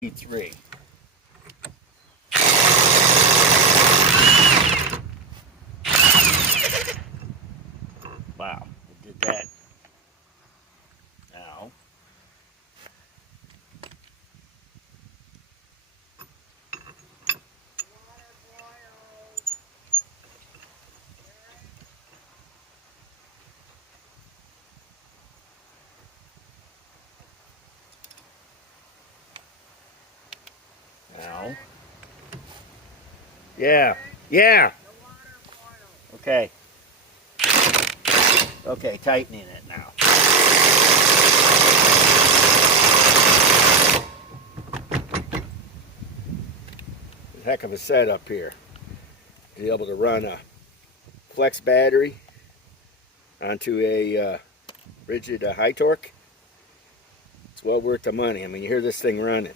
3. Wow, it did that. Now, now, yeah, okay, tightening it now. Heck of a setup here to be able to run a flex battery onto a RIDGID high torque. It's well worth the money. I mean, you hear this thing running.